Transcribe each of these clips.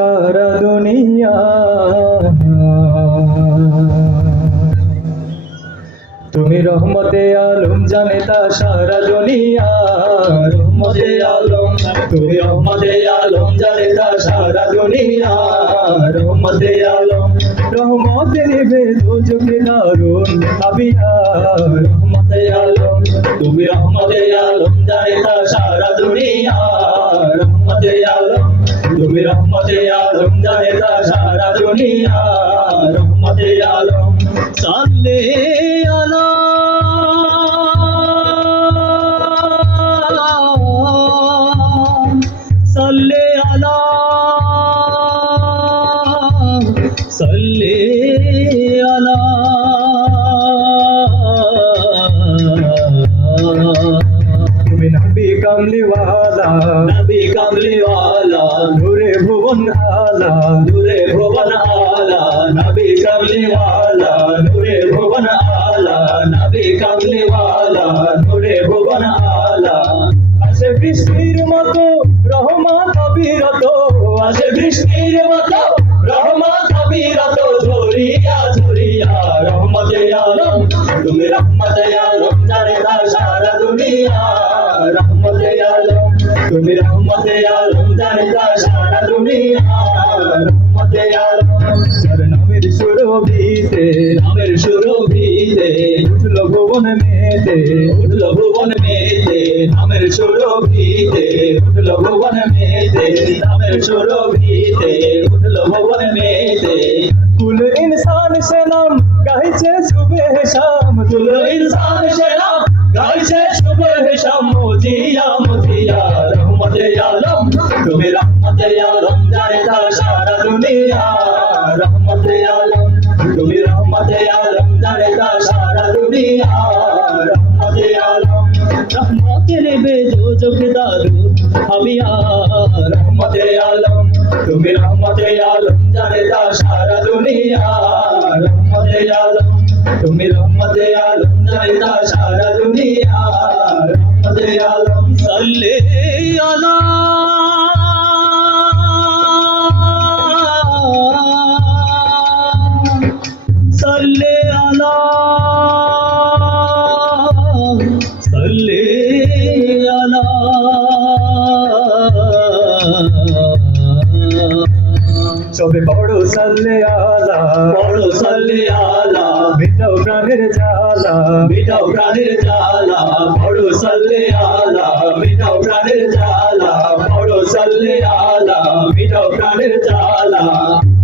সারা দুনিয়া। তুমি রহমতে আলম জানেতা সারা দুনিয়া, রহমতে আলম। তুমি রহমতে আলম জানেতা সারা দুনিয়া, রহমতে আলম। রহমতে নিবে দুজকে দারুন আবিয়া, রহমতে আলম। তুমি রহমতে আলম জানেতা সারা দুনিয়া, রহমতে আলম। তুমি রহমতে আলম জানেতা সারা দুনিয়া, রহমতে আলম। সাল্লে আলা সাল্লে আলা সাল্লে আলা। তুমি নবী কামলিওয়ালা, নবী কামলিওয়ালা, নূরে ভুবন আলা, নূরে ভুবন আলা। নবী কামলিওয়ালা, নূরে ভুবন আলা, নবী কামলিওয়ালা, নূরে ভুবন আলা। আসে বৃষ্টির মতো রহমত অবিরত, আসে বৃষ্টির মতো রহমত অবিরত, ঝরিয়া ঝরিয়া রহমতে আলম। তুমি রহমতে আলম জানেতা সারা দুনিয়া, রহমতে আলম। তুমি রহমতে আলম জানেতা সারা দুনিয়া, রহমতে আলম। যার নামের সুরভিতে, নামের সুরভিতে উঠলো ভুবন মেতে, উঠলো ভুবন মেতে। নামের সুরভিতে উঠলো ভুবন মেতে, নামের সুরভিতে উঠলো ভুবন মেতে। কুল ইনসান সে নাম গাইছে সুবে শাম, কুল ইনসান সে নাম গাইছে সুবে শাম। মোজিয়া মোজিয়া রহমতে আলম। তুমি রহমতে আলম জানেতা সারা দুনিয়া, রহমতে আলম। তুমি রহমতে আলম জানেতা সারা দুনিয়া, রহমতে আলম। রহমতে নেবে দুজকে দারুন আবিয়া, রহমতে আলম। তুমি রহমতে আলম জানেতা সারা দুনিয়া, রহমতে আলম। তুমি রহমতে আলম জানেতা সারা দুনিয়া, রহমতে আলম। সাল্লে আলা সাল্লে আলা সাল্লে আলা। সবে বড় সাল্লে আলা, বড় সাল্লে আলা। মিটাও প্রাণের জ্বালা, মিটাও প্রাণের জ্বালা। বড় সাল্লে আলা, মিটাও প্রাণের জ্বালা। বড় সাল্লে আলা, মিটাও প্রাণের জ্বালা।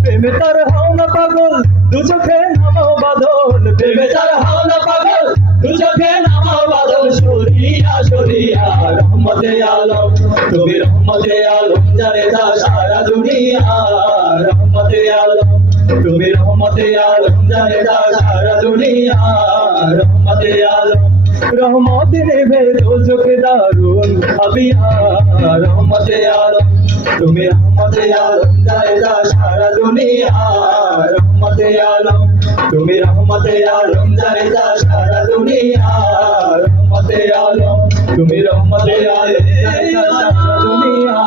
প্রেমে তার হও না পাগল, দু চোখে নামাও বাদল। প্রেমে তার হও না পাগল, দু চোখে নামাও বাদল। সরিয়া সরিয়া রহমতে আলম। তুমি রহমতে আলম জানেতা সারা দুনিয়া, রহমতে আলম। তুমি রহমতে আলম জানেতা সারা দুনিয়া, রহমতে আলম। রহমতে নেবে দুজকে দারুন আবিয়া, রহমতে আলম। তুমি রহমতে আলম জানেতা সারা দুনিয়া, রহমতে আলম। তুমি রহমতে আলম জানেতা সারা দুনিয়া, রহমতে আলম। তুমি রহমতে আলম জানেতা সারা দুনিয়া,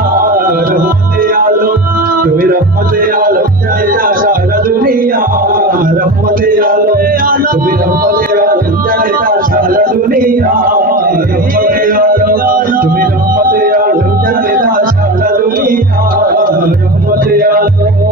রহমতে আলম। তুমি রহমতে আলম জানেতা সারা দুনিয়া, রহমতে আলম। তুমি রহমতে আলম জানেতা সারা দুনিয়া, রহমতে আলম। তুমি রহমতে আলম জানেতা সারা দুনিয়া, রহমতে আলম।